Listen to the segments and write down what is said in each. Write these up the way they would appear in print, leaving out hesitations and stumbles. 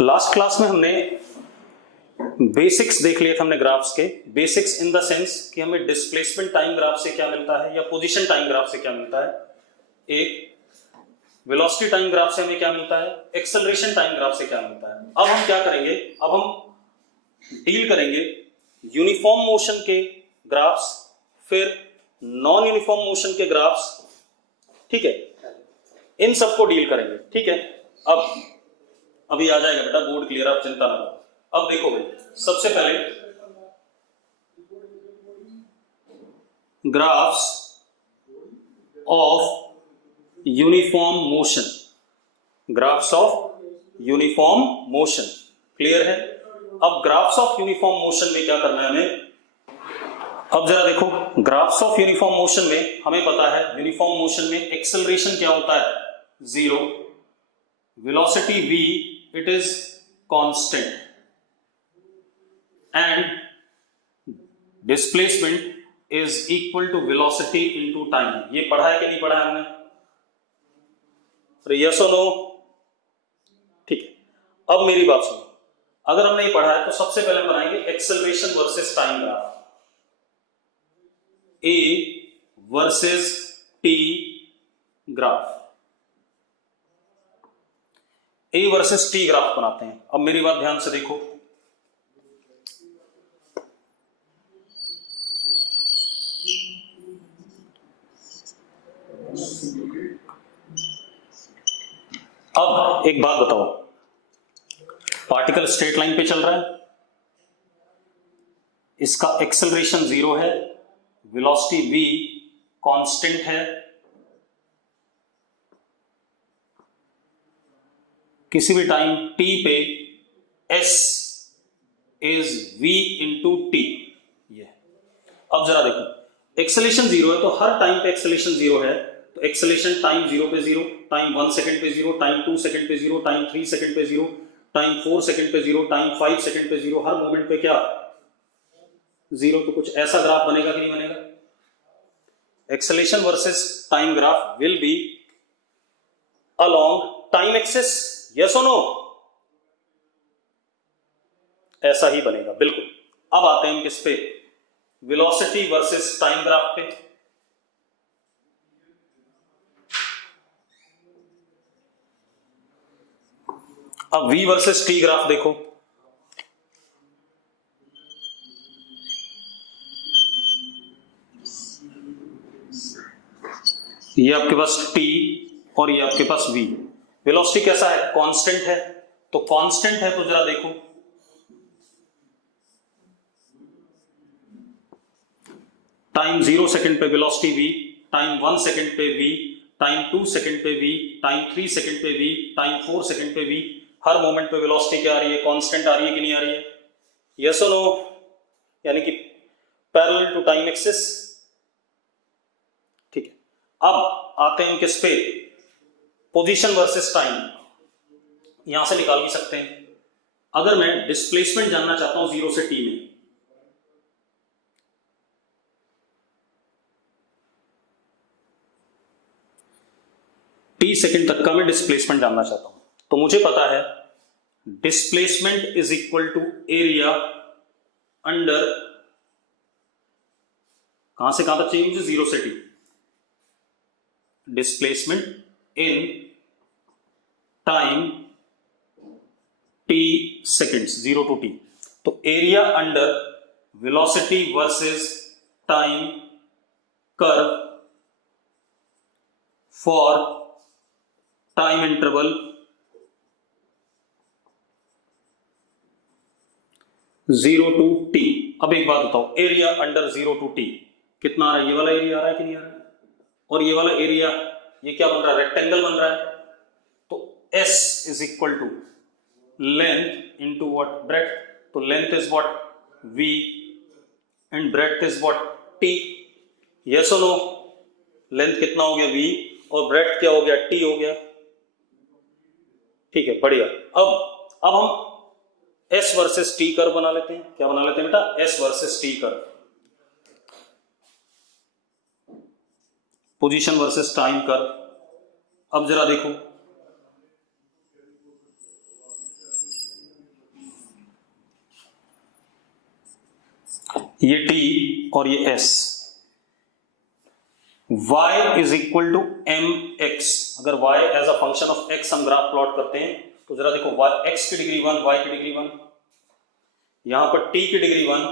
Last class में हमने basics देख लिए थे हमने ग्राफ्स के। बेसिक्स इन द सेंस कि हमें डिस्प्लेसमेंट टाइम ग्राफ से क्या मिलता है या पोजीशन टाइम ग्राफ से क्या मिलता है, एक वेलोसिटी टाइम ग्राफ से हमें क्या मिलता है, एक्सेलरेशन टाइम ग्राफ से क्या मिलता है। अब हम क्या करेंगे, अब हम डील करेंगे यूनिफॉर्म मोशन के ग्राफ्स, फिर नॉन यूनिफॉर्म मोशन के ग्राफ्स, ठीक है, इन सबको डील करेंगे। ठीक है, अब अभी आ जाएगा बेटा बोर्ड क्लियर, आप चिंता ना करो। अब देखो भाई, सबसे पहले graphs of uniform motion, graphs of uniform motion clear है। अब ग्राफ्स ऑफ यूनिफॉर्म मोशन में क्या करना है हमें, अब जरा देखो, ग्राफ्स ऑफ यूनिफॉर्म मोशन में हमें पता है यूनिफॉर्म मोशन में एक्सेलरेशन क्या होता है, zero, velocity v it is constant and displacement is equal to velocity into time। ये पढ़ा है कि नहीं पढ़ा है हमने, यस और नो? ठीक है, अब मेरी बात सुनो, अगर हमने ये पढ़ा है तो सबसे पहले हम बनाएंगे acceleration versus time graph, A versus T graph, A versus T graph बनाते हैं। अब मेरी बात ध्यान से देखो, अब एक बात बताओ, पार्टिकल स्ट्रेट लाइन पे चल रहा है, इसका एक्सेलरेशन जीरो है, वेलोसिटी v कांस्टेंट है, किसी भी टाइम t पे s is v into T. ये अब जरा देखो, एक्सेलरेशन जीरो है तो हर टाइम पे एक्सेलरेशन जीरो है, तो एक्सेलरेशन टाइम जीरो पे जीरो, टाइम 1 सेकंड पे जीरो, टाइम 2 सेकंड पे जीरो, टाइम 3 सेकंड पे जीरो, टाइम 4 सेकंड पे जीरो, टाइम 5 सेकंड पे जीरो, हर मोमेंट पे क्या जीरो। तो कुछ ऐसा ग्राफ बनेगा कि नहीं बनेगा? Acceleration versus time graph will B along time axis, yes और नो? ऐसा ही बनेगा बिल्कुल। अब आते हैं किस पे, वेलोसिटी वर्सेस टाइम ग्राफ पे। अब v वर्सेस t ग्राफ देखो, ये आपके पास t और ये आपके पास v। वेलोसिटी कैसा है, कांस्टेंट है, तो कांस्टेंट है तो जरा देखो, टाइम 0 सेकंड पे वेलोसिटी v, टाइम 1 सेकंड पे v, टाइम 2 सेकंड पे v, टाइम 3 सेकंड पे v, टाइम 4 सेकंड पे v, हर मोमेंट पे वेलोसिटी क्या आ रही है, कांस्टेंट आ रही है कि नहीं आ रही है, यस और नो? यानी कि पैरेलल टू टाइम एक्सिस। ठीक है, अब आते हैं किस पे, पोजीशन वर्सेस टाइम। यहां से निकाल भी सकते हैं, अगर मैं डिस्प्लेसमेंट जानना चाहता हूं 0 से t में, t सेकंड तक का मैं डिस्प्लेसमेंट जानना चाहता हूं, तो मुझे पता है displacement is equal to area under, कहां से कहां तक चाहिए मुझे, 0 से t, displacement in time t seconds, 0 to t, तो area under velocity versus time curve for time interval 0 to t। अब एक बात बताओ, एरिया अंडर 0 टू t कितना आ रहा है, ये वाला एरिया आ रहा है कि नहीं आ रहा है, और ये वाला एरिया, ये क्या बन रहा है, रेक्टेंगल बन रहा है, तो s is equal to length into what, breadth, तो length is what, v and breadth is what, t, yes और नो? लेंथ कितना हो गया v और ब्रेड्थ क्या हो गया, t हो गया। ठीक है, बढ़िया। अब हम s वर्सेस t कर्व बना लेते हैं। क्या बना लेते हैं बेटा, s versus t curve, position versus time curve. अब जरा देखो, ये t और ये s, y is equal to M X. अगर y as a function of x हम ग्राफ प्लॉट करते हैं तो जरा देखो, y x की डिग्री 1, y की डिग्री 1, यहां पर t की डिग्री 1,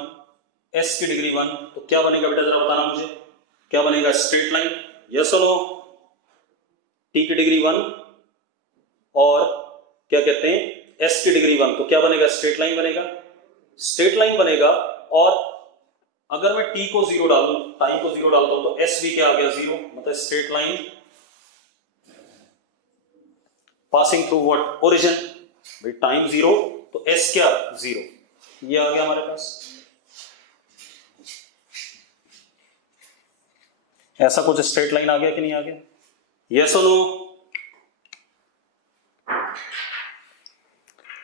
s की डिग्री 1, तो क्या बनेगा बेटा जरा बताना मुझे, क्या बनेगा? स्ट्रेट लाइन, यस और नो? t की डिग्री 1 और क्या कहते हैं s की डिग्री 1, तो क्या बनेगा? स्ट्रेट लाइन बनेगा, स्ट्रेट लाइन बनेगा। और अगर मैं t को 0 डालूं, टाइम को 0 डालता हूं, तो s भी क्या आ गया? 0, मतलब straight line passing through what? Origin. भाई टाइम 0 तो s क्या? 0। ये आ गया हमारे पास। ऐसा कुछ स्ट्रेट लाइन आ गया कि नहीं आ गया? यस और नो?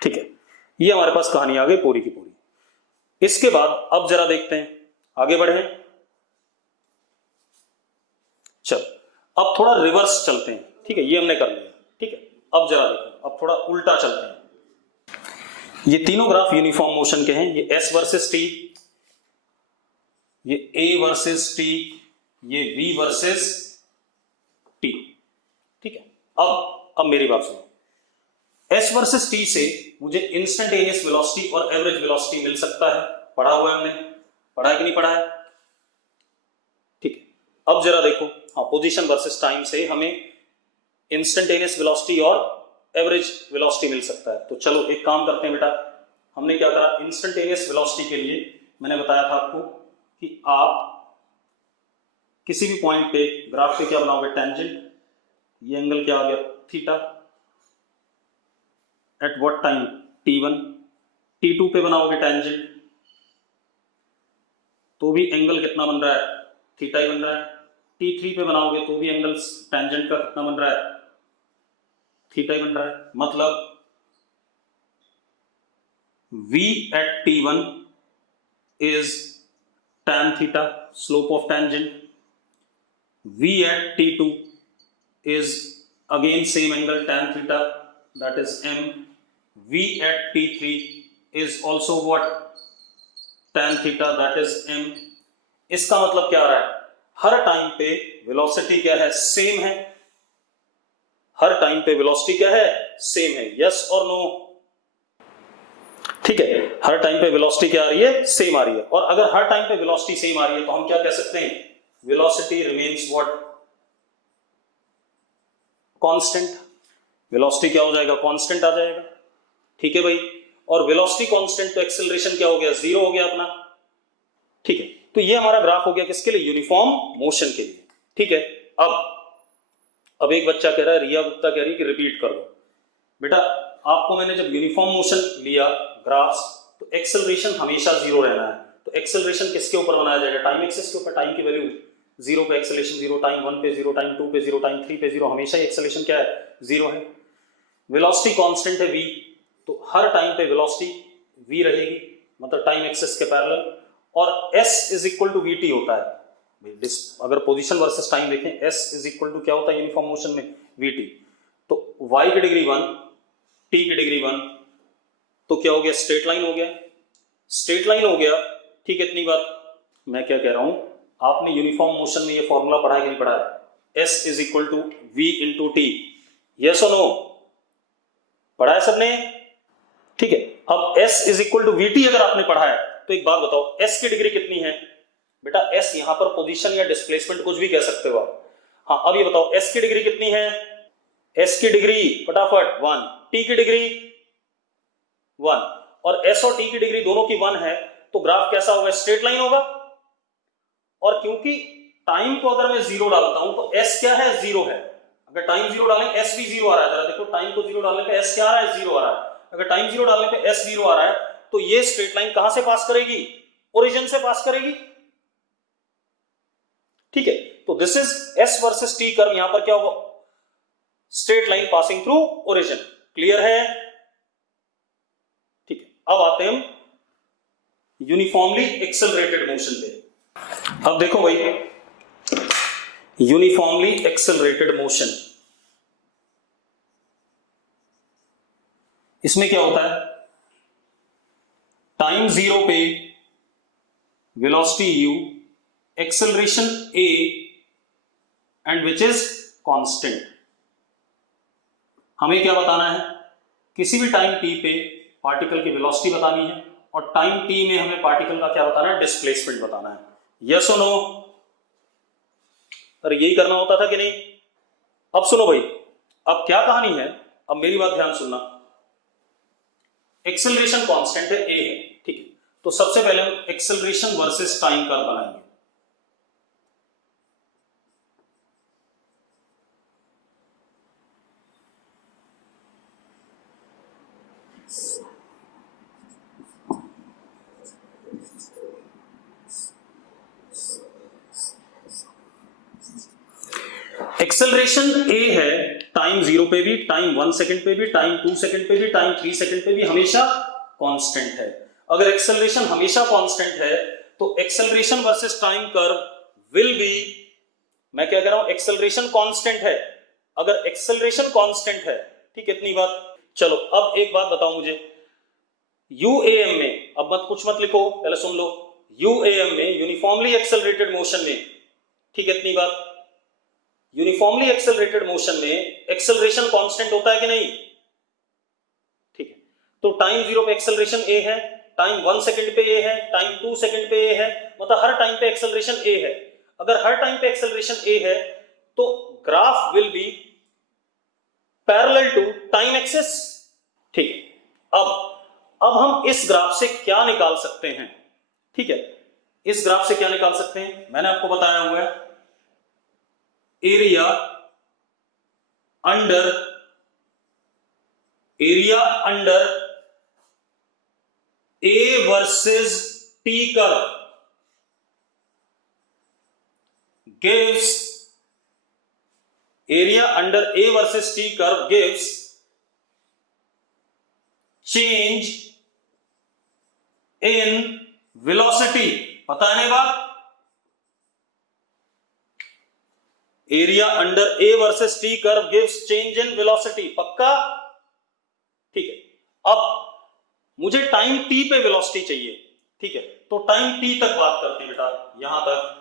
ठीक है, ये हमारे पास कहानी आ गई पूरी की पूरी। इसके बाद अब जरा देखते हैं, आगे बढ़े। चल अब थोड़ा रिवर्स चलते हैं, ठीक है, ये हमने कर लिया, ठीक है। अब जरा देखो, अब थोड़ा उल्टा चलते हैं। ये तीनों ग्राफ यूनिफॉर्म मोशन के हैं, ये s वर्सेस t, ये a वर्सेस t, ये v वर्सेस t, ठीक है। अब मेरी बात सुनो, s वर्सेस t से मुझे इंस्टेंटेनियस वेलोसिटी और एवरेज वेलोसिटी मिल सकता है, पढ़ा हुआ है हमने, पढ़ा है कि नहीं पढ़ा है? ठीक है, अब जरा देखो, हाँ, पोजीशन वर्सेस टाइम से हमें इंस्टेंटेनियस वेलोसिटी और एवरेज वेलोसिटी मिल सकता है। तो चलो एक काम करते हैं बेटा, हमने क्या करा, इंस्टेंटेनियस वेलोसिटी के लिए मैंने बताया था आपको कि आप किसी भी पॉइंट पे ग्राफ पे क्या बनाओगे? टेंजेंट, ये एंगल क्या आ गया? Theta. Eight what time? t1। t2 पे बनाओगे टेंजेंट, तो भी एंगल कितना बन रहा है? थीटा ही बन रहा है। t3 पे बनाओगे तो भी एंगल टेंजेंट का कितना बन रहा है? थीटा ही बन रहा है। मतलब v at t1 is tan theta, slope of tangent. v at t2 is again same angle tan theta, that is m. v at t3 is also what? tan theta, that is m. इसका मतलब क्या आ रहा है? हर time पे velocity क्या है? Same है। हर time पे वेलोसिटी क्या है? सेम है। यस और नो? ठीक है, हर टाइम पे वेलोसिटी क्या आ रही है? सेम आ रही है। और अगर हर टाइम पे वेलोसिटी सेम आ रही है तो हम क्या कह सकते हैं? Velocity remains what? Constant. Velocity क्या हो जाएगा? कांस्टेंट आ जाएगा। ठीक है भाई, और वेलोसिटी कांस्टेंट तो एक्सेलरेशन क्या हो गया? 0 हो गया अपना। ठीक है, तो ये हमारा ग्राफ हो गया किसके लिए? यूनिफॉर्म मोशन के लिए। ठीक है, अब एक बच्चा कह रहा है, रिया गुप्ता कह रही है कि रिपीट कर दो। बेटा आपको मैंने जब यूनिफॉर्म मोशन लिया ग्राफ्स, तो एक्सेलरेशन हमेशा 0 रहना है। तो एक्सेलरेशन किसके ऊपर बनाया जाएगा? टाइम एक्सिस के ऊपर। टाइम की वैल्यू 0 पे एक्सेलरेशन 0, टाइम 1 पे 0, टाइम 2 पे 0, टाइम 3 पे 0, हमेशा ही एक्सेलरेशन क्या है? 0 है। वेलोसिटी कांस्टेंट है v, तो हर टाइम पे वेलोसिटी v रहेगी, मतलब टाइम एक्सिस के पैरेलल। और s is equal to vt होता है। अगर पोजीशन वर्सेस टाइम देखें, s इज इक्वल टू क्या होता है यूनिफॉर्म मोशन में? vt। तो y की डिग्री 1, t की डिग्री 1, तो क्या हो गया? स्ट्रेट लाइन हो गया। स्ट्रेट लाइन हो गया, ठीक है। इतनी बात मैं क्या कह रहा हूं, आपने यूनिफॉर्म मोशन में ये फॉर्मूला पढ़ा है कि नहीं पढ़ा है? s is equal to v into T. Yes और नो? पढ़ा है सबने? ठीक है, अब s is equal to V T अगर आपने पढ़ा है तो एक बात बताओ, s की डिग्री कितनी है? बेटा s यहां पर पोजीशन या डिस्प्लेसमेंट कुछ भी कह सकते हो आप। हाँ, अब ये बताओ s की डिग्री कितनी है? s की डिग्री फटाफट 1, t की डिग्री 1, और s और t की डिग्री दोनों की 1 है, तो ग्राफ कैसा होगा? स्ट्रेट लाइन होगा। और क्योंकि टाइम को अगर मैं 0 डालता हूं तो s क्या है? 0 है। अगर टाइम 0 डालें s भी 0 आ रहा है। जरा देखो, टाइम को 0 डालने पे s क्या आ रहा है? 0 आ रहा है। अगर टाइम 0 डालने पे s 0 आ रहा है, तो ये स्ट्रेट लाइन कहां से पास करेगी? ओरिजिन से पास करेगी। ठीक है, तो this is s versus t curve. यहां पर क्या होगा? Straight line passing through origin. Clear है? ठीक है, अब आते हैं हम यूनिफॉर्मली एक्सेलरेटेड मोशन पे। अब देखो भाई, यूनिफॉर्मली एक्सेलरेटेड मोशन, इसमें क्या होता है? टाइम 0 पे velocity u, acceleration a, and which is constant. हमें क्या बताना है? किसी भी टाइम t पे पार्टिकल की वेलोसिटी बतानी है और टाइम t में हमें पार्टिकल का क्या बताना है? डिस्प्लेसमेंट बताना है. यस और नो? अरे यही करना होता था कि नहीं? अब सुनो भाई, अब क्या कहानी है, अब मेरी बात ध्यान सुनना. एक्सेलरेशन कांस्टेंट है, a है, ठीक है. तो सबसे पहले हम एक्सेलरेशन वर्सेस टाइम कर्व बनाएंगे. एक्सेलरेशन a है, टाइम 0 पे भी, टाइम 1 सेकंड पे भी, टाइम 2 सेकंड पे भी, टाइम 3 सेकंड पे भी हमेशा कांस्टेंट है. अगर एक्सेलरेशन हमेशा कांस्टेंट है तो acceleration versus time curve will be, मैं क्या कह रहा हूं, एक्सेलरेशन कांस्टेंट है. अगर एक्सेलरेशन कांस्टेंट है, ठीक है, इतनी बात. चलो अब एक बात बताओ मुझे, यूएएम में, अब कुछ मत लिखो, पहले सुन लो. यूएएम में, यूनिफॉर्मली एक्सेलरेटेड मोशन में, ठीक है, इतनी बात, यूनिफॉर्मली एक्सेलरेटेड मोशन में एक्सेलरेशन कांस्टेंट होता है कि नहीं? ठीक है. तो टाइम 0 पे एक्सेलरेशन a है, टाइम 1 सेकंड पे a है, टाइम 2 सेकंड पे a है, मतलब हर टाइम पे एक्सेलरेशन a है. अगर हर टाइम पे एक्सेलरेशन a है तो graph will be parallel to time axis. ठीक है. अब हम इस ग्राफ से क्या निकाल सकते हैं? ठीक है, इस ग्राफ से क्या निकाल सकते हैं? मैंने आपको बताया हुआ है, area under A versus T curve gives, area under A versus T curve gives change in velocity. पता है नहीं बात? Area under A versus T curve gives change in velocity. पक्का? ठीक है. अब मुझे टाइम टी पे वेलोसिटी चाहिए, ठीक है, तो टाइम टी तक बात करते हैं बेटा, यहां तक.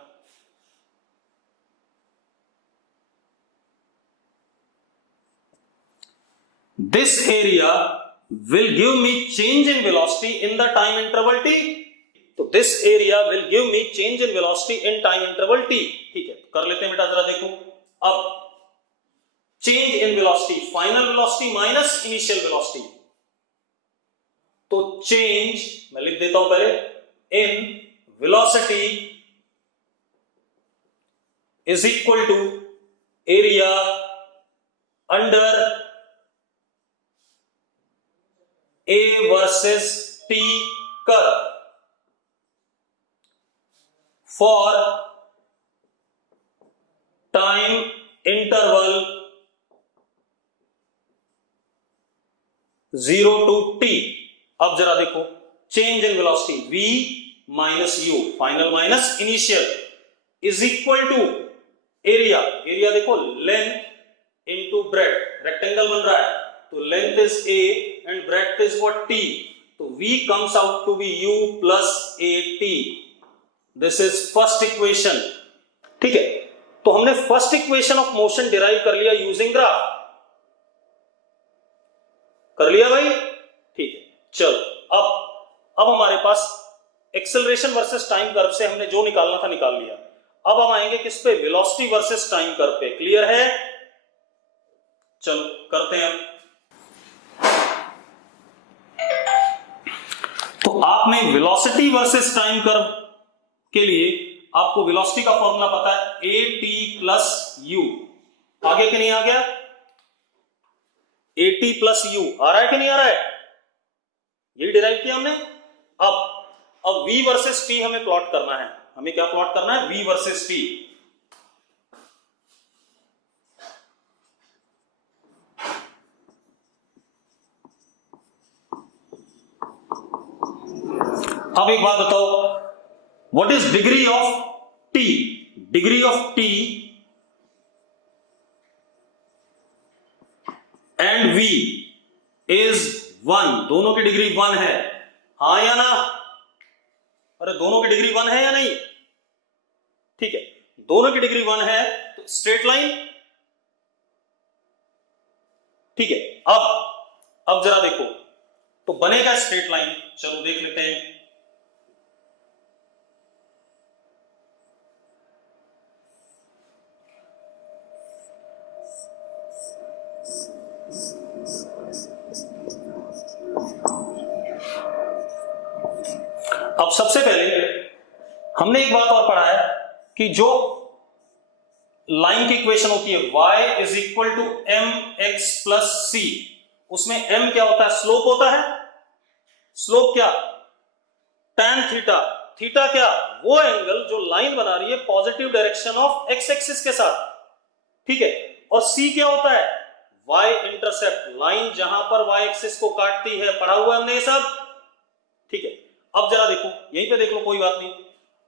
This area will give me change in velocity in the time interval t. तो this area will give me change in velocity in time interval t. ठीक है, कर लेते हैं बेटा, जरा देखो. अब change in velocity, final velocity minus initial velocity. तो change, मैं लिख देता हूं पहले, in velocity is equal to area under A versus T curve for time interval 0 to T. अब जरा देखो, change in velocity v minus u, final minus initial, is equal to area. Area देखो, length into breadth, rectangle बन रहा है तो length is a and breadth is what? t. तो v comes out to be u plus at. This is first equation. ठीक है, तो हमने first equation of motion derive कर लिया यूजिंग ग्राफ. कर लिया भाई? ठीक है. चलो अब हमारे पास एक्सेलरेशन वर्सेस टाइम कर्व से हमने जो निकालना था निकाल लिया. अब हम आएंगे किस पे? वेलोसिटी वर्सेस टाइम कर्व पे. क्लियर है? चलो करते हैं. तो आपने वेलोसिटी वर्सेस टाइम कर्व के लिए आपको वेलोसिटी का फॉर्मूला पता है, ए टी प्लस यू. आगे कि नहीं आ गया? ए टी प्लस यू आ रहा है कि नहीं आ रहा है? यही डिराइव किया हमने. अब v वर्सेस t हमें प्लॉट करना है. हमें क्या प्लॉट करना है? v versus t. अब एक बात बताओ, what is degree of t? Degree of t and v is 1. दोनों की डिग्री 1 है, हाँ या ना? अरे दोनों की डिग्री 1 है या नहीं? ठीक है, दोनों की डिग्री 1 है तो स्ट्रेट लाइन। ठीक है, अब जरा देखो तो बनेगा स्ट्रेट लाइन। चलो देख लेते हैं। अब सबसे पहले हमने एक बात और पढ़ा है कि जो लाइन की इक्वेशन होती है y is equal to M X plus C, उसमें m क्या होता है? स्लोप होता है। स्लोप क्या? tan theta. थीटा क्या? वो एंगल जो लाइन बना रही है positive direction of x axis के साथ। ठीक है, और c क्या होता है? y इंटरसेप्ट, लाइन जहां पर y एक्सिस को काटती है। पढ़ा हुआ हमने ये सब। ठीक है, अब जरा देखो, यहीं पे देख लो, कोई बात नहीं।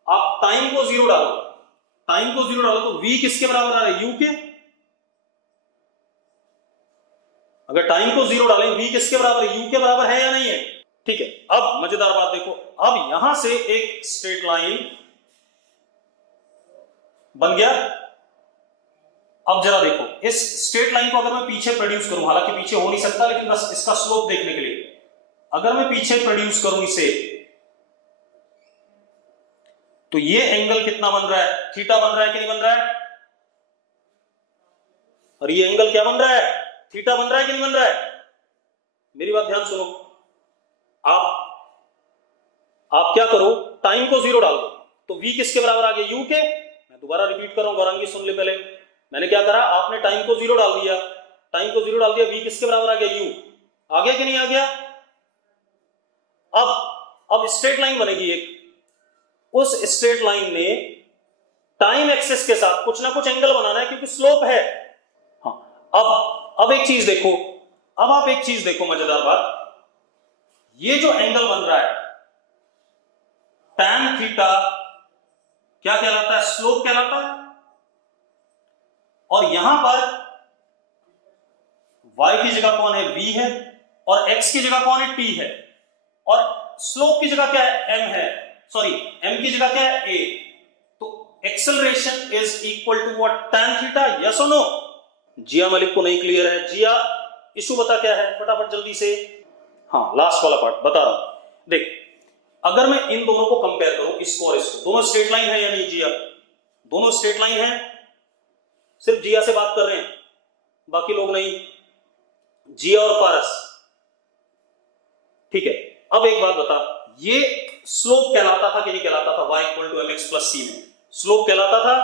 आप टाइम को जीरो डालो, टाइम को जीरो डालो तो v किसके बराबर आ रहा है? u के। अगर टाइम को जीरो डालें v किसके बराबर है? u के बराबर है या नहीं है? ठीक है, अब मजेदार बात देखो, अब यहां से एक स्ट्रेट लाइन बन गया। अब जरा देखो, इस स्ट्रेट लाइन को अगर मैं पीछे प्रोड्यूस करूं, हालांकि पीछे हो नहीं सकता, लेकिन बस इसका स्लोप देखने के लिए अगर मैं पीछे प्रोड्यूस करूं इसे, तो ये एंगल कितना बन रहा है? थीटा बन रहा है कि नहीं बन रहा है? और ये एंगल क्या बन रहा है? थीटा बन रहा है कि नहीं बन रहा है? मेरी बात ध्यान सुनो, आप क्या करो, टाइम को जीरो डाल दो तो v किसके बराबर आ गया? u के। मैं दोबारा रिपीट कर रहा हूं, गौरांगी सुन ले पहले। मैंने क्या करा, आपने टाइम को जीरो डाल दिया, टाइम को जीरो डाल दिया, v किसके बराबर आ गया? u। आ गया कि नहीं आ गया? अब स्ट्रेट लाइन बनेगी एक, उस स्ट्रेट लाइन में टाइम एक्सिस के साथ कुछ ना कुछ एंगल बनाना है क्योंकि स्लोप है। हाँ, अब एक चीज देखो, अब आप एक चीज देखो, मजेदार बात, ये जो एंगल बन रहा है tan थीटा क्या कहलाता है? स्लोप कहलाता है। और यहां पर y की जगह कौन है? v है, और x की जगह कौन है? t है, और स्लोप की जगह क्या है? m है, सॉरी m की जगह क्या है? a। तो acceleration is equal to what? tan theta. Yes और नो? जिया मलिक को नहीं क्लियर है? जिया, इशू बता क्या है फटाफट जल्दी से। हाँ, लास्ट वाला पार्ट बता रहा हूं। देख, अगर मैं इन दोनों को कंपेयर करूं, इसको और इसको, दोनों स्ट्रेट लाइन है या नहीं? जिया, दोनों स्ट्रेट लाइन है। सिर्फ जिया से बात कर रहे हैं, बाकी लोग नहीं, जिया और पारस। ठीक है, अब एक बात बता, ये स्लोप कहलाता था कि नहीं कहलाता था? y equal to mx plus C में स्लोप कहलाता था।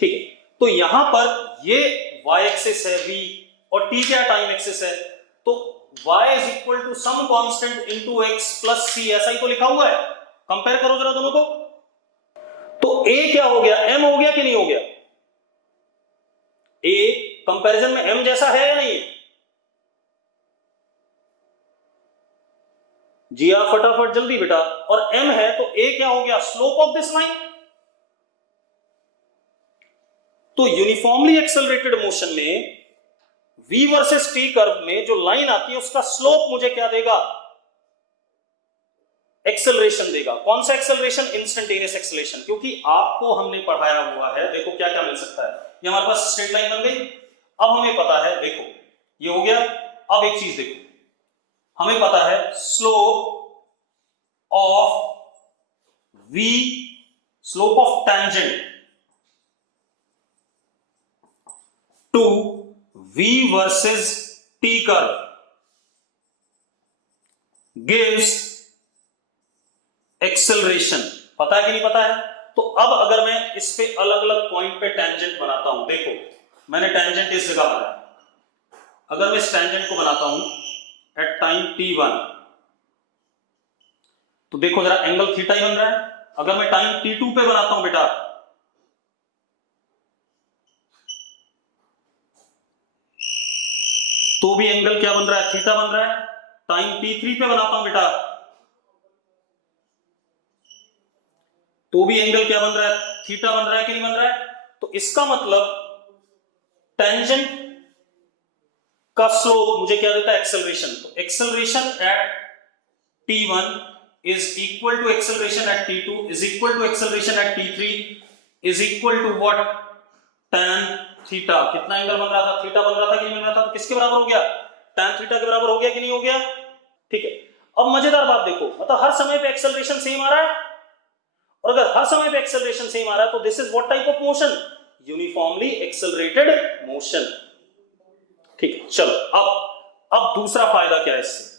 ठीक है, तो यहां पर ये y एक्सिस है v, और t क्या टाइम एक्सिस है, तो y is equal to some constant into x plus c, ऐसा ही तो लिखा हुआ है। कंपेयर करो जरा दोनों को, तो a क्या हो गया? m हो गया कि नहीं हो गया? a कंपैरिजन में m जैसा है या नहीं? जिया फटाफट जल्दी बेटा, और m है तो a क्या हो गया? Slope of this line. तो यूनिफॉर्मली एक्सेलरेटेड मोशन में v वर्सेस t कर्व में जो लाइन आती है उसका स्लोप मुझे क्या देगा? एक्सेलरेशन देगा। कौन सा एक्सेलरेशन? इंस्टेंटेनियस एक्सेलरेशन, क्योंकि आपको हमने पढ़ाया हुआ है। देखो क्या क्या मिल सकता है, ये हमारे पास स्ट्रेट लाइन बन गई। अब हमें पता है, देखो ये हो गया। अब एक चीज देखो, हमें पता है slope of v, slope of tangent to v versus t curve gives acceleration. पता है कि नहीं पता है? तो अब अगर मैं इस पे अलग अलग पॉइंट पे टेंजेंट बनाता हूं, देखो मैंने टेंजेंट इस जगह बनाया, अगर मैं इस टेंजेंट को बनाता हूं एट टाइम t1, तो देखो जरा एंगल थीटा ही बन रहा है। अगर मैं टाइम t2 पे बनाता हूं बेटा, तो भी एंगल क्या बन रहा है? थीटा बन रहा है। टाइम t3 पे बनाता हूं बेटा, तो भी एंगल क्या बन रहा है? थीटा बन रहा है कि नहीं बन रहा है? तो इसका मतलब टेंजेंट का स्लोप मुझे क्या देता है? एक्सेलरेशन। तो acceleration at t1 is equal to acceleration at t2 is equal to acceleration at t3 is equal to what? tan theta. कितना एंगल बन रहा था? थीटा बन रहा था कि नहीं बन रहा था? तो किसके बराबर हो गया? tan थीटा के बराबर हो गया कि नहीं हो गया? ठीक है। अब मजेदार बात देखो, मतलब हर समय पे एक्सेलरेशन सेम आ रहा है, और अगर हर समय पे एक्सेलरेशन सेम आ रहा है तो this is what type of motion? Uniformly accelerated motion. ठीक है, चलो अब दूसरा फायदा क्या है इससे?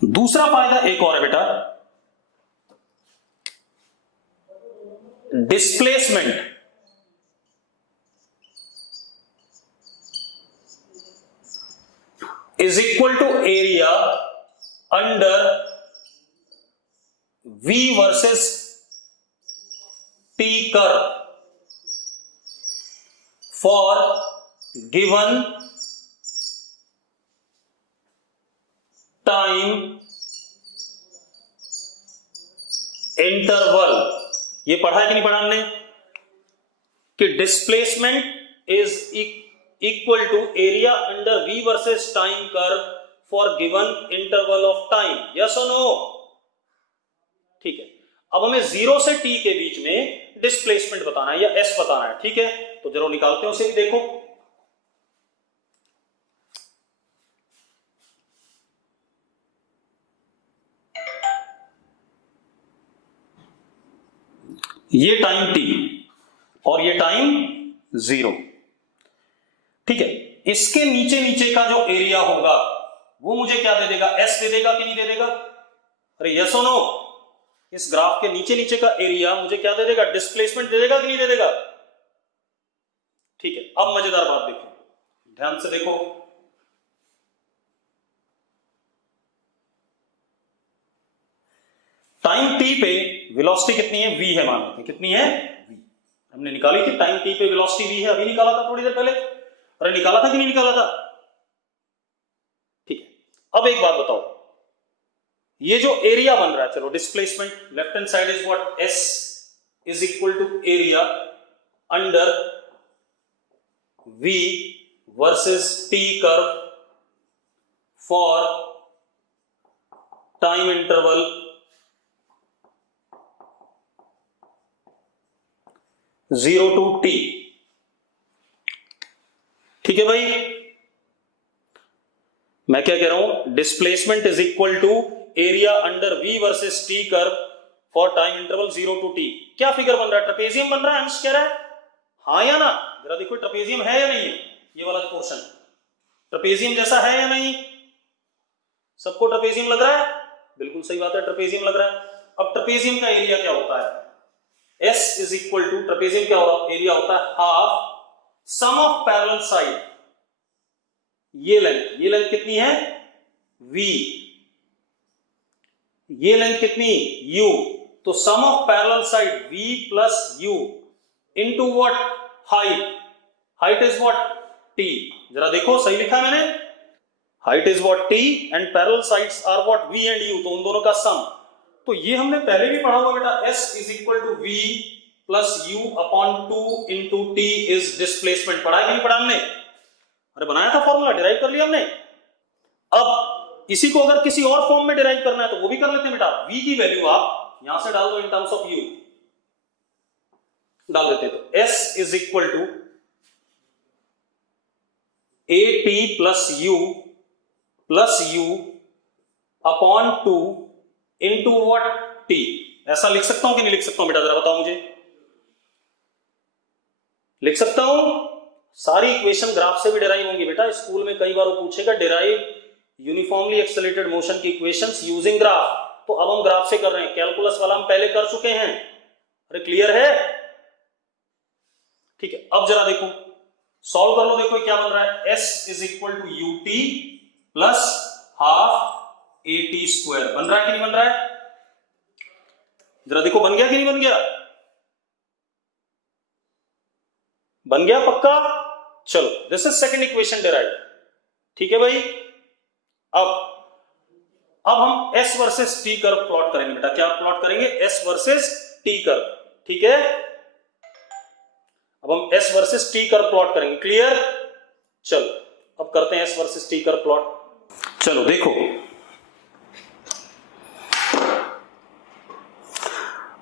दूसरा फायदा एक और है बेटा, displacement is equal to area under V versus T curve for given time interval। ये पढ़ा है कि नहीं पढ़ा हमने कि displacement is equal to area under V versus time curve for given interval of time. Yes और नो? ठीक है, अब हमें 0 से t के बीच में डिस्प्लेसमेंट बताना है या s बताना है। ठीक है, तो जरूर निकालते हैं उसे भी। देखो ये टाइम t और ये टाइम 0। ठीक है, इसके नीचे नीचे का जो एरिया होगा वो मुझे क्या दे देगा? s दे देगा कि नहीं दे देगा? अरे यस और नो? इस ग्राफ के नीचे नीचे का एरिया मुझे क्या दे देगा? डिस्प्लेसमेंट दे देगा कि नहीं दे देगा? ठीक है, अब मजेदार बात देखो, ध्यान से देखो। टाइम t पे वेलोसिटी कितनी है? v है, मान लेते हैं। कितनी है? v हमने निकाली थी। टाइम t पे वेलोसिटी v है, अभी निकाला था थोड़ी देर पहले। अरे निकाला था कि नहीं निकाला था? ठीक है, अब एक बात बताओ, ये जो एरिया बन रहा है, चलो displacement left hand side is what? s is equal to area under v versus t curve for time interval 0 to t। ठीक है भाई, मैं क्या कह रहा हूं? Displacement is equal to area under v versus t curve for time interval 0 to t। क्या figure बन रहा है? ट्रेपेजियम बन रहा है। अंश कह रहा है हाँ या ना? जरा देखो ट्रेपेजियम है या नहीं है? ये वाला पोर्शन ट्रेपेजियम जैसा है या नहीं? सबको ट्रेपेजियम लग रहा है? बिल्कुल सही बात है, ट्रेपेजियम लग रहा है। अब ट्रेपेजियम का एरिया क्या होता है? S is equal to, trapezium क्या एरिया होता है? Half sum of parallel side. ये लेंथ कितनी है? V। ये लेंथ कितनी? U। तो sum of parallel side V plus U into what? Height is what? T। जरा देखो सही लिखा है मैंने? Height is what? T and parallel sides are what? V and U। तो उन दोनों का सम। तो ये हमने पहले भी पढ़ा हुआ बेटा, S is equal to V plus U upon 2 into T is displacement. पढ़ा है कि नहीं पढ़ा हमने? अरे बनाया था फॉर्मूला, डिराइव कर लिया हमने। अब इसी को अगर किसी और फॉर्म में डिराइव करना है तो वो भी कर लेते हैं बेटा। V की वैल्यू आप यहां से डाल दो इन टर्म्स ऑफ U, डाल देते हैं। तो S is equal to AT plus U upon 2 into what? T। ऐसा लिख सकता हूं कि नहीं लिख सकता हूं बेटा? जरा बताओ मुझे। लिख सकता हूं? सारी इक्वेशन ग्राफ से भी डिराइव होंगी बेटा। स्कूल में कई बार वो पूछेगा डिराइव यूनिफॉर्मली एक्सेलरेटेड मोशन की इक्वेशंस यूजिंग ग्राफ। तो अब हम ग्राफ से कर रहे हैं, कैलकुलस वाला हम पहले कर चुके हैं। अरे क्लियर है? ठीक है, अब जरा देखो, सॉल्व कर लो। देखो क्या बन रहा है? S is equal to UT plus half AT square. बन रहा है कि नहीं बन रहा है? जरा देखो बन गया कि नहीं बन गया? बन गया पक्का? चलो, this is second equation derive. ठीक है भाई, अब हम S versus T curve plot करेंगे बेटा। क्या प्लॉट करेंगे? S versus T curve. ठीक है, अब हम S versus T curve plot करेंगे। क्लियर? चलो अब करते हैं S versus T curve plot. चलो देखो,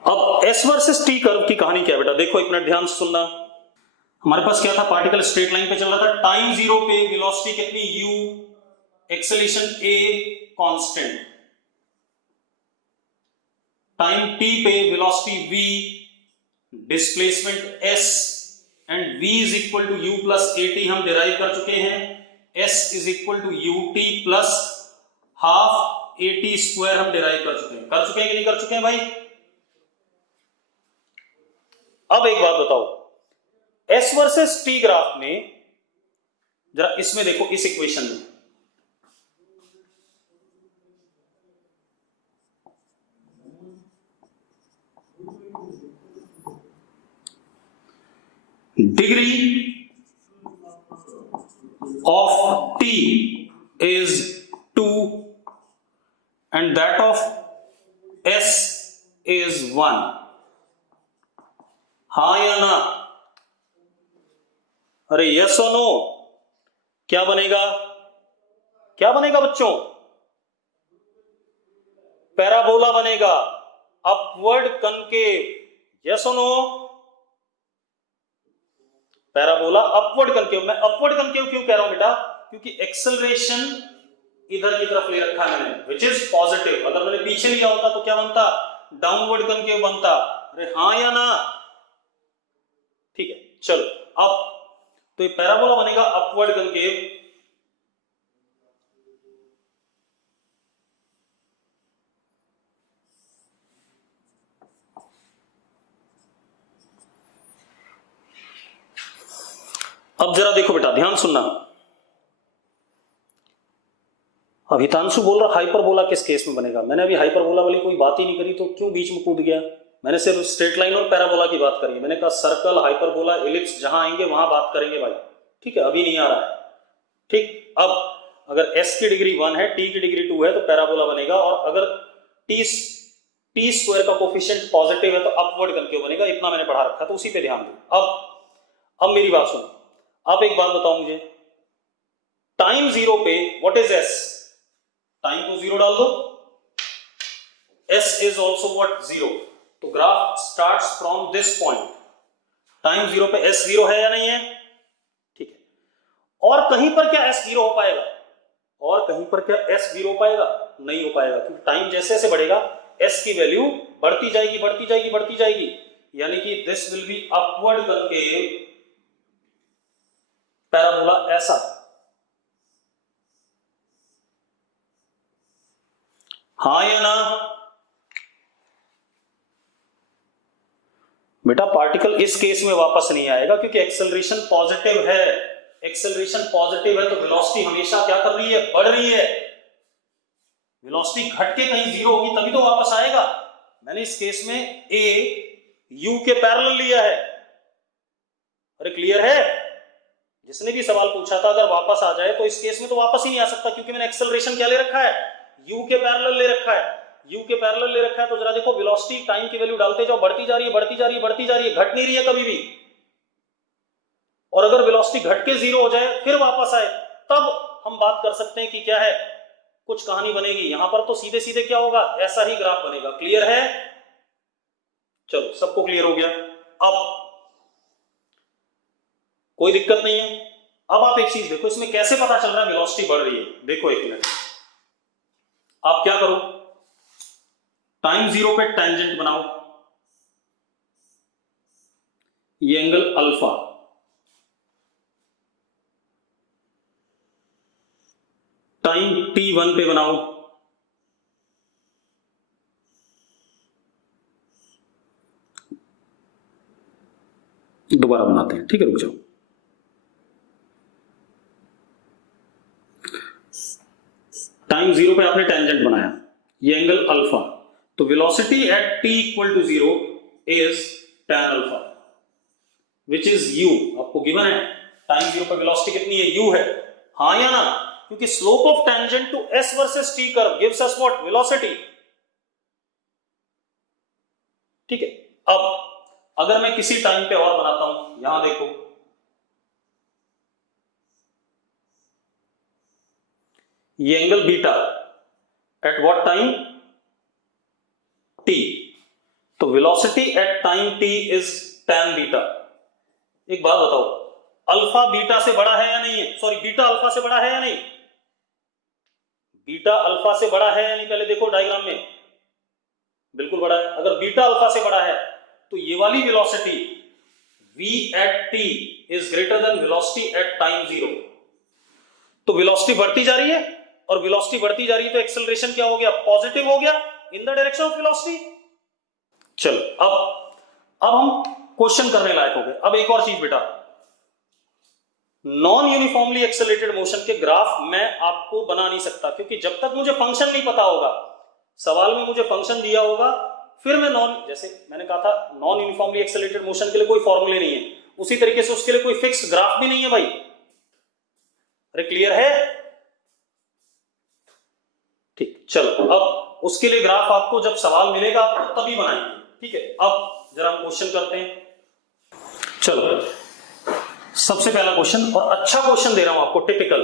अब S वर्सेस T कर्व की कहानी क्या है बेटा, देखो एक मिनट ध्यान से सुनना। हमारे पास क्या था, पार्टिकल स्ट्रेट लाइन पे चल रहा था, टाइम जीरो पे वेलोसिटी कितनी u, acceleration a constant, time t पे velocity v, displacement s and v is equal to u plus at हम डिराइव कर चुके हैं, s is equal to ut plus half at square हम derive कर चुके हैं। कि नहीं कर चुके हैं भाई? अब एक बात बताओ, S वर्सेस T ग्राफ में जरा इसमें देखो, इस इक्वेशन में degree of T is 2 and that of S is 1। हाँ या ना? अरे यस और नो? क्या बनेगा? क्या बनेगा बच्चों? पैराबोला बनेगा, अपवर्ड कनकेव। यस और नो? Parabola upward concave. मैं अपवर्ड कनकेव क्यों कह रहा हूं बेटा? क्योंकि एक्सेलरेशन इधर की तरफ ले रखा है मैंने, विच इज पॉजिटिव। अगर मैंने पीछे लिया होता तो क्या बनता? डाउनवर्ड कनकेव बनता। अरे हाँ या ना? ठीक है, चलो अब तो ये पैराबोला बनेगा अपवर्ड कनकेव। अब जरा देखो बेटा, ध्यान सुनना। अब हितांशु बोल रहा हाइपरबोला किस केस में बनेगा। मैंने अभी हाइपरबोला वाली कोई बात ही नहीं करी, तो क्यों बीच में कूद गया? मैंने सिर्फ स्ट्रेट लाइन और पैराबोला की बात करी है। मैंने कहा सर्कल, हाइपरबोला, एलिप्स जहां आएंगे वहां बात करेंगे भाई। ठीक है, अभी नहीं आ रहा है। ठीक, अब अगर S की डिग्री 1 है, T की डिग्री 2 है तो पैराबोला बनेगा, और अगर T स्क्वायर का कोफिशिएंट पॉजिटिव है तो अपवर्ड कनकेव बनेगा। इतना मैंने पढ़ा रखा, तो उसी पे ध्यान दो। अब मेरी बात सुनो। आप एक बात बताओ मुझे, टाइम जीरो पे व्हाट इज S? टाइम को जीरो डाल दो, S is also what? Zero. तो graph starts from this point. Time zero पे S जीरो है या नहीं है? ठीक है, और कहीं पर क्या S जीरो हो पाएगा? और कहीं पर क्या S जीरो हो पाएगा? नहीं हो पाएगा, क्योंकि टाइम जैसे जैसे बढ़ेगा S की वैल्यू बढ़ती जाएगी, बढ़ती जाएगी, बढ़ती जाएगी। यानी कि this will be upward concave parabola, ऐसा। हाँ या ना? बेटा पार्टिकल इस केस में वापस नहीं आएगा, क्योंकि एक्सेलरेशन पॉजिटिव है। एक्सेलरेशन पॉजिटिव है तो वेलोसिटी हमेशा क्या कर रही है? बढ़ रही है। वेलोसिटी घट के कहीं जीरो होगी तभी तो वापस आएगा। मैंने इस केस में A U के पैरेलल लिया है। अरे क्लियर है? जिसने भी सवाल पूछा था, अगर वापस आ जाए तो इस केस में तो वापस ही नहीं आ सकता, क्योंकि मैंने एक्सेलरेशन क्या ले रखा है? U के पैरेलल ले रखा है। U के पैरेलल ले रखा है तो जरा देखो, वेलोसिटी टाइम की वैल्यू डालते जाओ, बढ़ती जा रही है, बढ़ती जा रही है, बढ़ती जा रही है, घट नहीं रही है कभी भी। और अगर वेलोसिटी घट के जीरो हो जाए फिर वापस आए, तब हम बात कर सकते हैं कि क्या है, कुछ कहानी बनेगी। यहां पर तो सीधे सीधे क्या होगा? ऐसा ही ग्राफ बनेगा। क्लियर है? चलो सबको क्लियर हो गया। अब कोई दिक्कत नहीं है। अब आप एक चीज देखो, इसमें कैसे पता चल रहा है वेलोसिटी बढ़ रही है? देखो एक मिनट, आप क्या करो, टाइम जीरो पे टेंजेंट बनाओ, ये एंगल अल्फा, टाइम T1 पे बनाओ, दोबारा बनाते हैं। ठीक है, रुक जाओ। टाइम जीरो पे आपने टेंजेंट बनाया, ये एंगल अल्फा, तो velocity at T equal to zero is tan alpha, which is u। आपको गिवन है टाइम जीरो पे वेलोसिटी कितनी है? u है। हाँ या ना? क्योंकि slope of tangent to S versus T curve gives us what? Velocity. ठीक है, अगर मैं किसी टाइम पे और बनाता हूं, यहां देखो, ये angle beta at what time, T, तो velocity at time T is tan beta. एक बात बताओ, अल्फा बीटा से बड़ा है या नहीं है, सॉरी बीटा अल्फा से बड़ा है या नहीं, बीटा अल्फा से बड़ा है या नहीं, पहले देखो डायग्राम में, बिल्कुल बड़ा है। अगर बीटा अल्फा से बड़ा है तो ये वाली velocity v at t is greater than velocity at time 0। तो वेलोसिटी बढ़ती जा रही है, और वेलोसिटी बढ़ती जा रही है तो एक्सेलरेशन क्या हो गया, पॉजिटिव हो गया in the direction of velocity. चलो अब हम क्वेश्चन करने लायक हो गए। अब एक और चीज बेटा, नॉन यूनिफॉर्मली एक्सेलरेटेड मोशन के ग्राफ मैं आपको बना नहीं सकता, क्योंकि जब तक मुझे फंक्शन नहीं पता होगा, सवाल में मुझे फंक्शन दिया होगा, फिर मैं जैसे मैंने कहा था नॉन यूनिफॉर्मली एक्सेलरेटेड मोशन के लिए कोई फॉर्मूले नहीं है, उसी तरीके से उसके लिए कोई फिक्स्ड ग्राफ भी नहीं है भाई। अरे क्लियर है? ठीक, चलो अब उसके लिए ग्राफ आपको जब सवाल मिलेगा आपको तभी बनाएंगे, ठीक है। अब जरा हम क्वेश्चन करते हैं। चलो सबसे पहला क्वेश्चन, और अच्छा क्वेश्चन दे रहा हूं आपको, टिपिकल।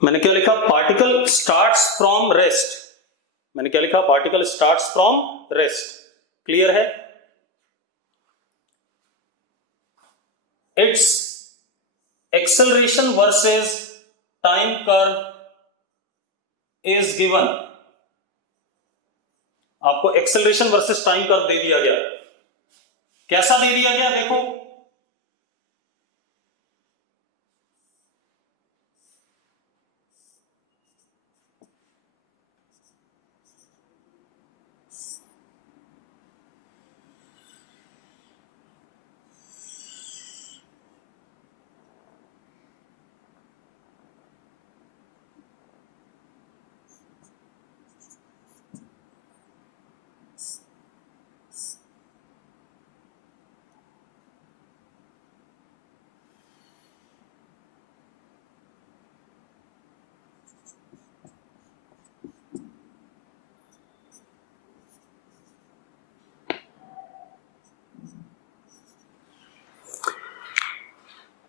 मैंने क्या लिखा, पार्टिकल स्टार्ट्स फ्रॉम रेस्ट। मैंने क्या लिखा, particle starts from rest. Clear है? Its acceleration versus time curve is given. आपको एक्सेलरेशन वर्सेस टाइम कर्व दे दिया गया। कैसा दे दिया गया, देखो,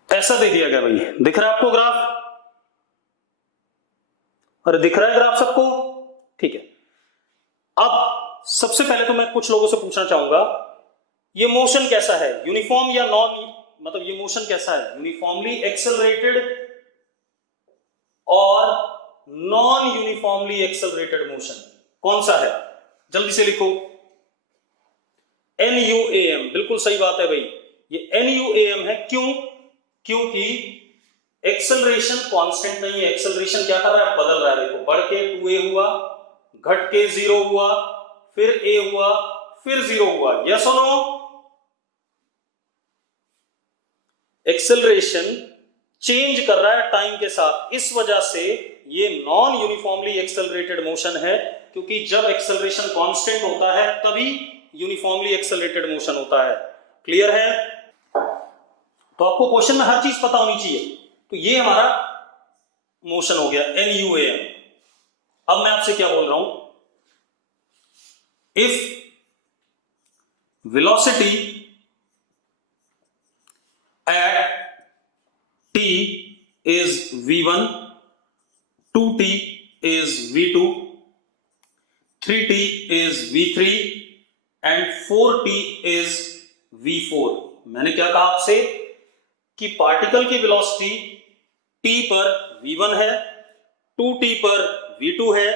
ऐसा दे दिया गया भाई। दिख रहा है आपको ग्राफ? अरे दिख रहा है ग्राफ सबको? ठीक है। अब सबसे पहले तो मैं कुछ लोगों से पूछना चाहूंगा, ये मोशन कैसा है, यूनिफॉर्म या नॉन, मतलब ये मोशन कैसा है, यूनिफॉर्मली एक्सेलरेटेड और नॉन यूनिफॉर्मली एक्सेलरेटेड मोशन, कौन सा है? जल्दी से लिखो। NUAM, बिल्कुल सही बात है भाई, ये NUAM है। क्यों? क्योंकि एक्सेलरेशन कांस्टेंट नहीं है, एक्सेलरेशन क्या कर रहा है, बदल रहा है। देखो, बढ़ के 2a हुआ, घट के 0 हुआ, फिर a हुआ, फिर 0 हुआ। यस और नो? एक्सेलरेशन चेंज कर रहा है टाइम के साथ, इस वजह से ये नॉन यूनिफॉर्मली एक्सेलरेटेड मोशन है, क्योंकि जब एक्सेलरेशन कांस्टेंट होता है तभी यूनिफॉर्मली एक्सेलरेटेड मोशन होता है। क्लियर है? तो आपको क्वेश्चन में हर चीज पता होनी चाहिए। तो ये हमारा मोशन हो गया NUAM। अब मैं आपसे क्या बोल रहा हूं, if velocity at t is v1, 2t is v2, 3t is v3 and 4t is v4। मैंने क्या कहा आपसे कि पार्टिकल की वेलोसिटी t पर v1 है, 2t पर v2 है,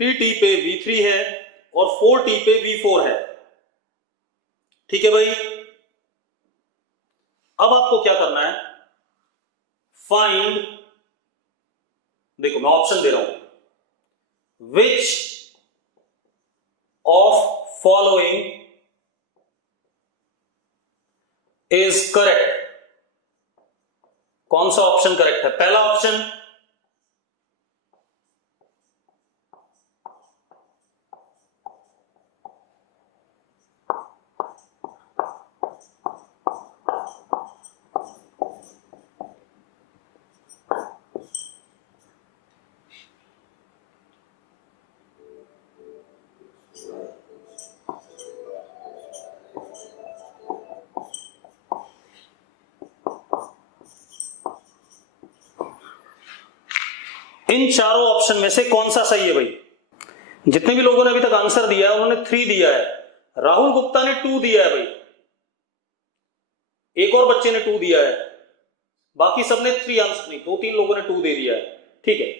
3t पे v3 है और 4t पे v4 है। ठीक है भाई? अब आपको क्या करना है, फाइंड, देखो मैं ऑप्शन दे रहा हूं, which of following is correct. कौन सा ऑप्शन करेक्ट है? पहला ऑप्शन, इन चारों ऑप्शन में से कौन सा सही है भाई? जितने भी लोगों ने अभी तक आंसर दिया है उन्होंने 3 दिया है, राहुल गुप्ता ने 2 दिया है भाई, एक और बच्चे ने 2 दिया है, बाकी सबने 3 आंसर, नहीं 2-3 लोगों ने 2 दे दिया है। ठीक है,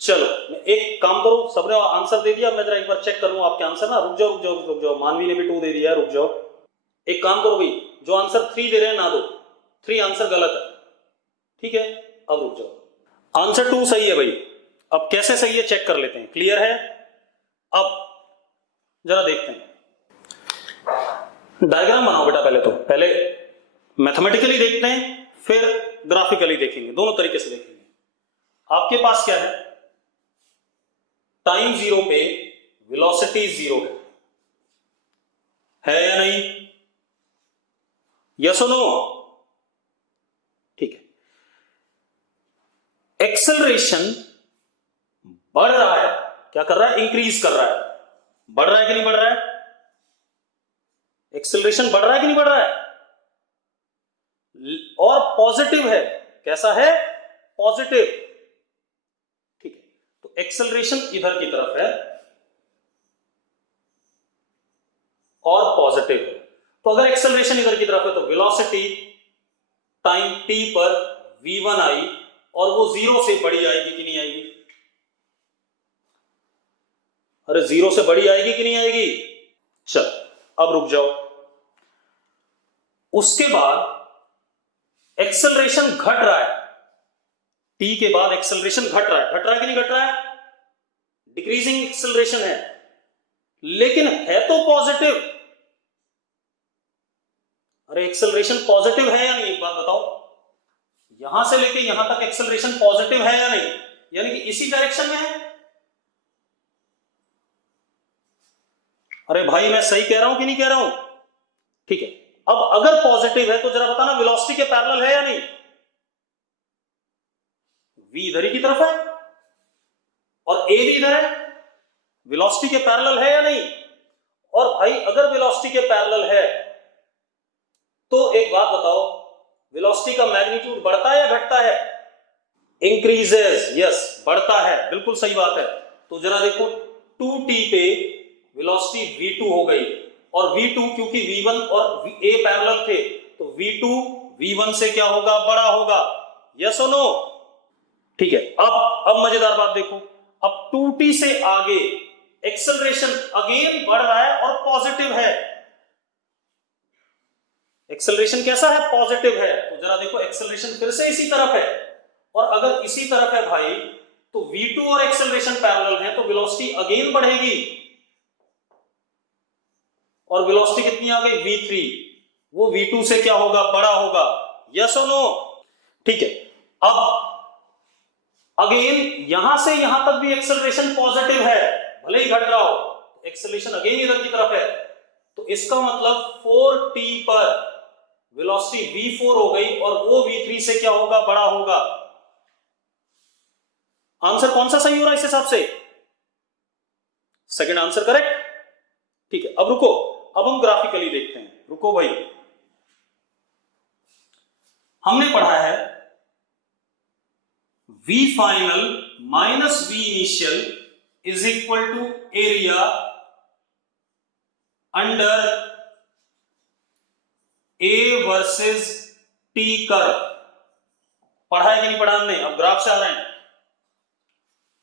चलो मैं एक काम करूं, सबने आंसर दे दिया, मैं जरा एक बार चेक कर लूं आपके आंसर ना। रुक जाओ रुक जाओ रुक जाओ, मानवी ने भी 2 दे दिया है, रुक जाओ। एक काम करो भाई, जो आंसर 3 दे रहे हैं ना दो, 3 आंसर गलत है। ठीक है, अब रुक जाओ, आंसर 2 सही है भाई। अब कैसे सही है चेक कर लेते हैं, क्लियर है? अब जरा देखते हैं, डायग्राम बनाओ बेटा। पहले मैथमेटिकली देखते हैं, फिर ग्राफिकली देखेंगे, दोनों तरीके से देखेंगे। आपके पास क्या है, टाइम 0 पे वेलोसिटी 0 है या नहीं? यस और नो? ठीक है, एक्सेलरेशन बढ़ रहा है, क्या कर रहा है? इंक्रीज कर रहा है। बढ़ रहा है कि नहीं बढ़ रहा है? एक्सेलरेशन बढ़ रहा है कि नहीं बढ़ रहा है? और पॉजिटिव है, कैसा है? पॉजिटिव। ठीक है, तो एक्सेलरेशन इधर की तरफ है और पॉजिटिव है। तो अगर एक्सेलरेशन इधर की तरफ है तो वेलोसिटी टाइम t पर v1 आई, और वो 0 से बड़ी आएगी कि नहीं आएगी? अरे 0 से बड़ी आएगी कि नहीं आएगी? चल अब रुक जाओ, उसके बाद एक्सेलरेशन घट रहा है, t के बाद एक्सेलरेशन घट रहा है कि नहीं घट रहा है? डिक्रीजिंग एक्सेलरेशन है, लेकिन है तो पॉजिटिव। अरे एक्सेलरेशन पॉजिटिव है या नहीं, एक बात बताओ, यहां से लेके यहां तक एक्सेलरेशन पॉजिटिव है या नहीं? यानी कि इसी डायरेक्शन में है। अरे भाई मैं सही कह रहा हूं कि नहीं कह रहा हूं? ठीक है, अब अगर पॉजिटिव है तो जरा बताना वेलोसिटी के पैरेलल है या नहीं? v इधर ही की तरफ है और a भी इधर है, वेलोसिटी के पैरेलल है या नहीं? और भाई अगर वेलोसिटी के पैरेलल है तो एक बात बताओ, वेलोसिटी का मैग्नीट्यूड बढ़ता है या घटता है? इंक्रीजेस, यस बढ़ता है, बिल्कुल सही बात है। तो जरा देखो 2t पे वेलोसिटी v2 हो गई, और v2 क्योंकि v1 और a पैरेलल थे तो v2 v1 से क्या होगा? बड़ा होगा। यस और नो? ठीक है, अब मजेदार बात देखो, अब 2t से आगे एक्सेलरेशन अगेन बढ़ रहा है और पॉजिटिव है। एक्सेलरेशन कैसा है? पॉजिटिव है। तो जरा देखो एक्सेलरेशन फिर से इसी तरफ है, और अगर इसी तरफ है भाई तो v2 और एक्सेलरेशन पैरेलल है तो वेलोसिटी अगेन बढ़ेगी, और वेलोसिटी कितनी आ गई? v3, वो v2 से क्या होगा? बड़ा होगा। यस और नो? ठीक है, अब अगेन यहां से यहां तक भी एक्सेलरेशन पॉजिटिव है, भले ही घट रहा हो, एक्सेलरेशन अगेन इधर की तरफ है, तो इसका मतलब 4t पर वेलोसिटी v4 हो गई, और वो v3 से क्या होगा? बड़ा होगा। आंसर कौन सा सही हो रहा है इस हिसाब से? Second answer correct. ठीक है, अब रुको, अब हम ग्राफिकली देखते हैं। रुको भाई, हमने पढ़ा है v final minus v initial is equal to area under a versus t curve. पढ़ा है कि नहीं पढ़ा हमने? अब ग्राफ से आ रहे हैं।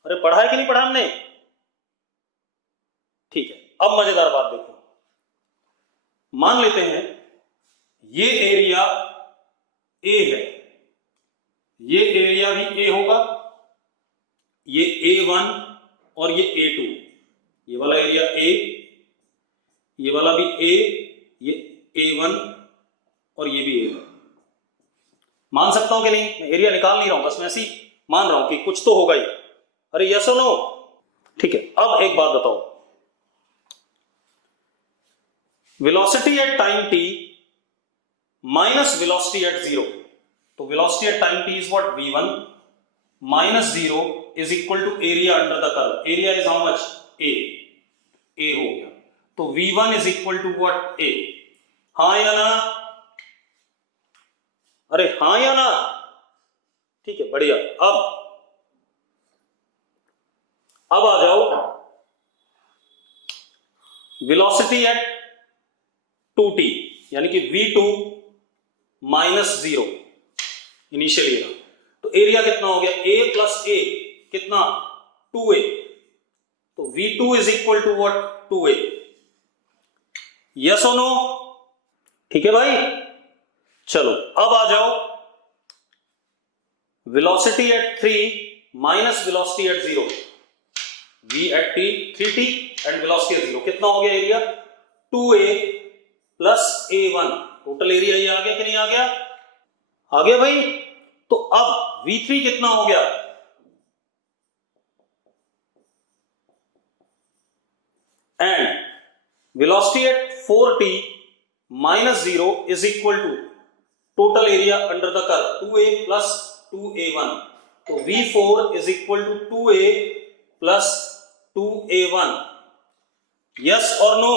अरे पढ़ा है कि नहीं पढ़ा हमने? ठीक है, अब मजेदार बात देखो, मान लेते हैं ये एरिया a है, ये एरिया भी a होगा, ये a1 और ये a2, ये वाला एरिया a, ये वाला भी a, ये a1 और ये भी a1। मान सकता हूं कि नहीं? मैं एरिया निकाल नहीं रहा हूं, बस मैं ऐसे ही मान रहा हूं कि कुछ तो होगा ही। अरे यस और नो? ठीक है, अब एक बात बताओ, velocity at time t minus velocity at 0, तो velocity at time t is what? v1 minus 0 is equal to area under the curve. Area is how much? a हो गया, तो v1 is equal to what? a। हाँ या ना? अरे हाँ या ना? ठीक है, बढ़िया। अब अब आ जाओ वेलोसिटी एट 2t, यानी कि v2 माइनस 0 इनिशियल एरिया। तो एरिया कितना हो गया, a प्लस a कितना 2a, तो v2 is equal to what 2a। Yes और नो? ठीक है भाई, चलो अब आ जाओ velocity at 3 minus velocity at 0, v at t 3t and velocity at 0 कितना हो गया area 2a plus a1। Total area ये आ गया कि नहीं आ गया? आ गया भाई। तो अब v3 कितना हो गया, and velocity at 4t minus 0 is equal to total area under the curve 2a plus 2a1। तो v4 is equal to 2a plus 2a1। Yes और नो?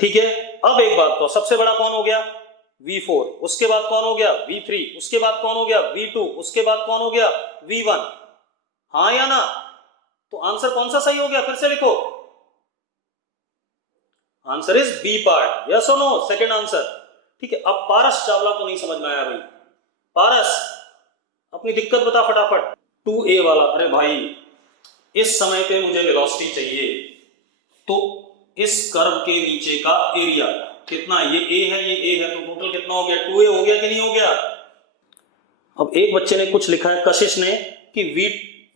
ठीक है, अब एक बात तो सबसे बड़ा कौन हो गया v4, उसके बाद कौन हो गया v3, उसके बाद कौन हो गया v2, उसके बाद कौन हो गया v1। हाँ या ना? तो आंसर कौन सा सही हो गया, फिर से लिखो। Answer is B part. Yes और नो? Second answer. ठीक है, अब पारस चावला को नहीं समझ में आया भाई। पारस अपनी दिक्कत बता फटाफट। 2a वाला, अरे भाई इस समय पे मुझे वेलोसिटी चाहिए, तो इस कर्व के नीचे का एरिया कितना, ये a है ये a है, तो टोटल कितना हो गया 2a हो गया कि नहीं हो गया? अब एक बच्चे ने कुछ लिखा है कशिश ने कि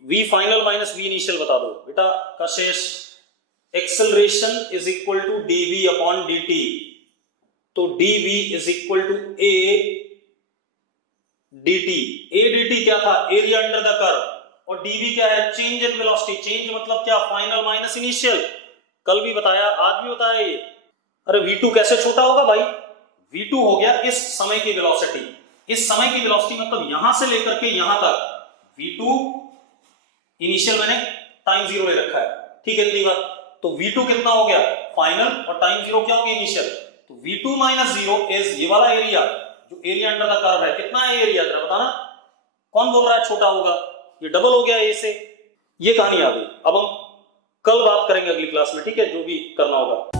v final minus v initial बता दो। बेटा Kashish, acceleration is equal to dv upon dt, तो dv is equal to a dt। a dt क्या था, एरिया अंडर द कर्व, और dv क्या है, चेंज इन वेलोसिटी। चेंज मतलब क्या, फाइनल माइनस इनिशियल। कल भी बताया, आज भी बताया ये। अरे v2 कैसे छोटा होगा भाई, v2 हो गया इस समय की वेलोसिटी। इस समय की वेलोसिटी मतलब यहां से लेकर के यहां तक, v2 इनिशियल मैंने टाइम 0 ले रखा है, ठीक है इतनी बात। तो v2 कितना हो गया फाइनल, और टाइम 0 क्या हो गया इनिशियल। तो v2 माइनस 0 इज ये वाला एरिया, जो एरिया अंडर द कर्व है। कितना है एरिया जरा बताना, कौन बोल रहा है छोटा होगा, ये डबल हो गया ए से। ये कहानी आ गई। अब हम कल बात करेंगे अगली क्लास में, ठीक है, जो भी करना होगा।